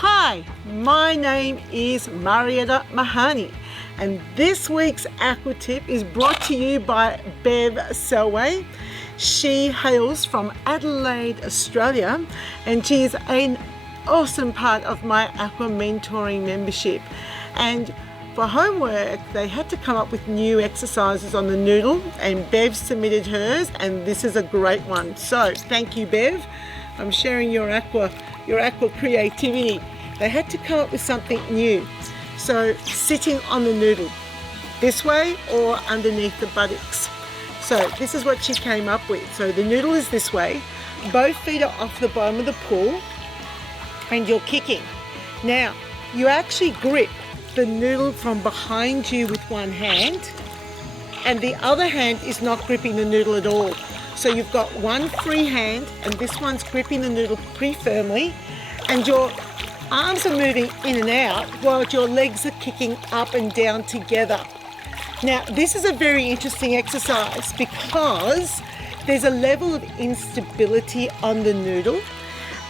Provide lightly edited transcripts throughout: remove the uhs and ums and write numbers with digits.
Hi, my name is Marietta Mehanni, and this week's Aqua Tip is brought to you by Bev Selway. She hails from Adelaide, Australia, and she is an awesome part of my Aqua Mentoring membership. And for homework, they had to come up with new exercises on the noodle, and Bev submitted hers, and this is a great one. So thank you, Bev. I'm sharing your aqua creativity. They had to come up with something new. So sitting on the noodle, this way or underneath the buttocks. So this is what she came up with. So the noodle is this way, both feet are off the bottom of the pool, and you're kicking. Now, you actually grip the noodle from behind you with one hand, and the other hand is not gripping the noodle at all. So you've got one free hand, and this one's gripping the noodle pretty firmly, and your arms are moving in and out while your legs are kicking up and down together. Now, this is a very interesting exercise because there's a level of instability on the noodle,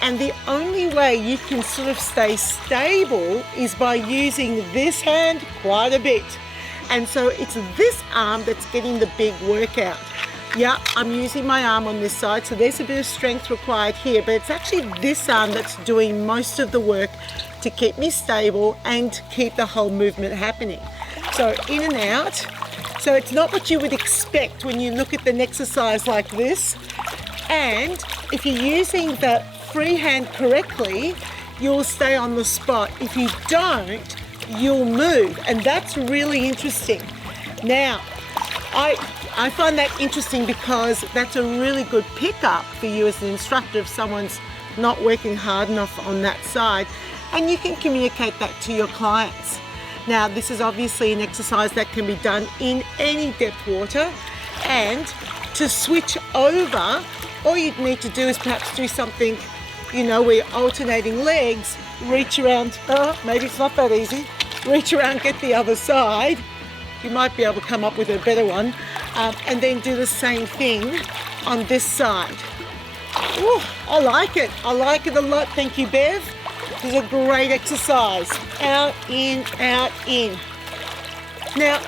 and the only way you can sort of stay stable is by using this hand quite a bit. And so it's this arm that's getting the big workout. Yeah, I'm using my arm on this side, so there's a bit of strength required here, but it's actually this arm that's doing most of the work to keep me stable and keep the whole movement happening. So in and out. So it's not what you would expect when you look at an exercise like this. And if you're using the free hand correctly, you'll stay on the spot. If you don't, you'll move, and that's really interesting. Now, I find that interesting because that's a really good pickup for you as an instructor if someone's not working hard enough on that side, and you can communicate that to your clients. Now, this is obviously an exercise that can be done in any depth water, and to switch over, all you'd need to do is perhaps do something, you know, where you're alternating legs, reach around, maybe it's not that easy, reach around, get the other side. You might be able to come up with a better one, and then do the same thing on this side. Ooh, I like it a lot. Thank you, Bev. This is a great exercise. Out, in, out, in. Now,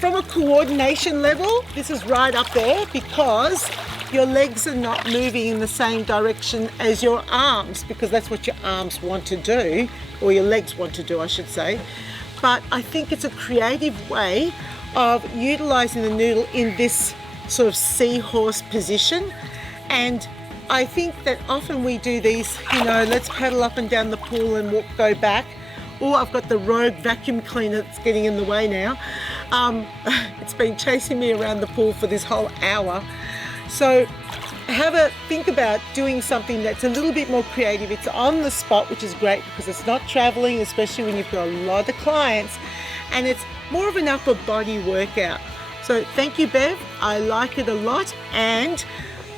from a coordination level, this is right up there because your legs are not moving in the same direction as your arms, because that's what your arms want to do, or your legs want to do, I should say. But I think it's a creative way of utilizing the noodle in this sort of seahorse position. And I think that often we do these, you know, let's paddle up and down the pool and go back. Oh, I've got the rogue vacuum cleaner that's getting in the way now. It's been chasing me around the pool for this whole hour. So have a think about doing something that's a little bit more creative. It's on the spot, which is great because it's not traveling, especially when you've got a lot of clients, and it's more of an upper body workout. So thank you, Bev. I like it a lot, and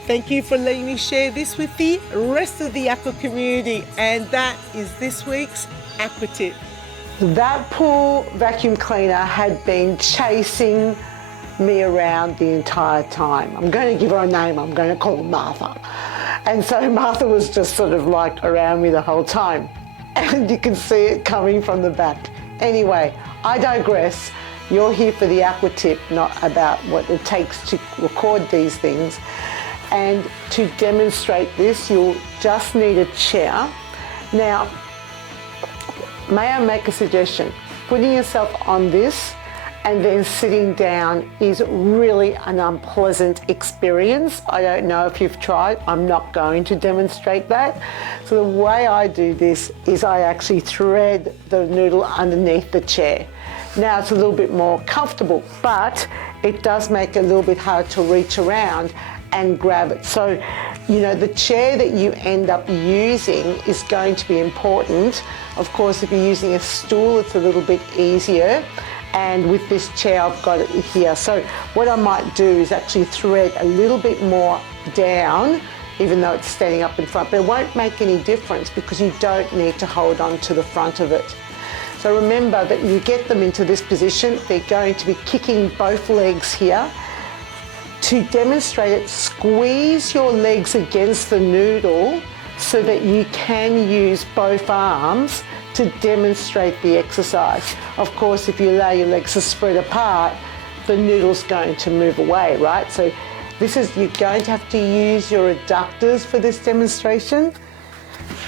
thank you for letting me share this with the rest of the aqua community. And that is this week's Aqua Tip. That pool vacuum cleaner had been chasing me around the entire time. I'm going to give her a name. I'm going to call her Martha. And so Martha was just sort of like around me the whole time. And you can see it coming from the back. Anyway, I digress. You're here for the Aqua Tip, not about what it takes to record these things. And to demonstrate this, you'll just need a chair. Now, may I make a suggestion? Putting yourself on this and then sitting down is really an unpleasant experience. I don't know if you've tried. I'm not going to demonstrate that. So the way I do this is I actually thread the noodle underneath the chair. Now it's a little bit more comfortable, but it does make it a little bit hard to reach around and grab it. So, you know, the chair that you end up using is going to be important. Of course, if you're using a stool, it's a little bit easier. And with this chair, I've got it here. So what I might do is actually thread a little bit more down, even though it's standing up in front, but it won't make any difference because you don't need to hold on to the front of it. So remember that you get them into this position, they're going to be kicking both legs here. To demonstrate it, squeeze your legs against the noodle so that you can use both arms to demonstrate the exercise. Of course, if you allow your legs to spread apart, the noodle's going to move away, right? So you're going to have to use your adductors for this demonstration.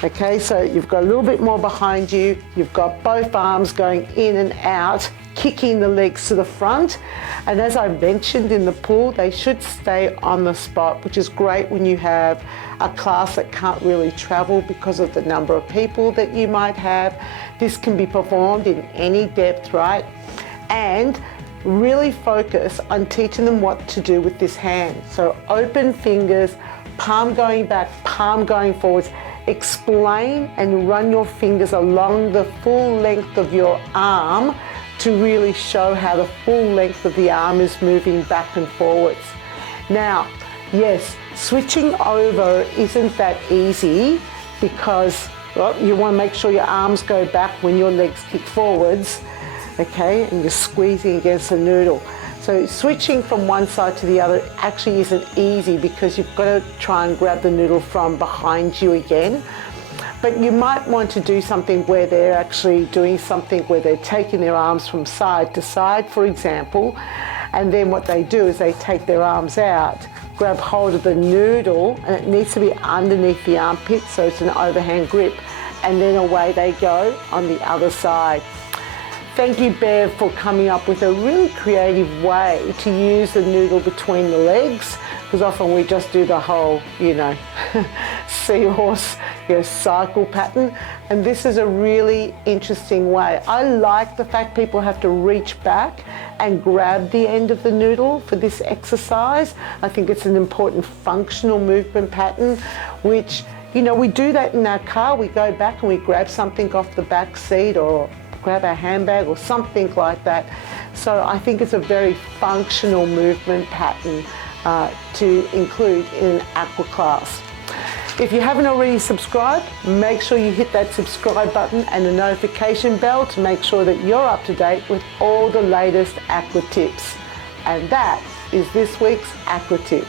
Okay, so you've got a little bit more behind you, you've got both arms going in and out, kicking the legs to the front, and as I mentioned in the pool, they should stay on the spot, which is great when you have a class that can't really travel because of the number of people that you might have. This can be performed in any depth, right? And really focus on teaching them what to do with this hand. So open fingers, palm going back, palm going forwards. Explain and run your fingers along the full length of your arm to really show how the full length of the arm is moving back and forwards. Now, yes, switching over isn't that easy because, well, you want to make sure your arms go back when your legs kick forwards, okay, and you're squeezing against the noodle. So switching from one side to the other actually isn't easy because you've got to try and grab the noodle from behind you again. But you might want to do something where they're actually doing something where they're taking their arms from side to side, for example, and then what they do is they take their arms out, grab hold of the noodle, and it needs to be underneath the armpit so it's an overhand grip, and then away they go on the other side. Thank you, Bev, for coming up with a really creative way to use the noodle between the legs, because often we just do the whole, seahorse, cycle pattern, and this is a really interesting way. I like the fact people have to reach back and grab the end of the noodle for this exercise. I think it's an important functional movement pattern, which, we do that in our car. We go back and we grab something off the back seat or grab our handbag or something like that. So I think it's a very functional movement pattern to include in an aqua class. If you haven't already subscribed, make sure you hit that subscribe button and the notification bell to make sure that you're up to date with all the latest aqua tips. And that is this week's aqua tip.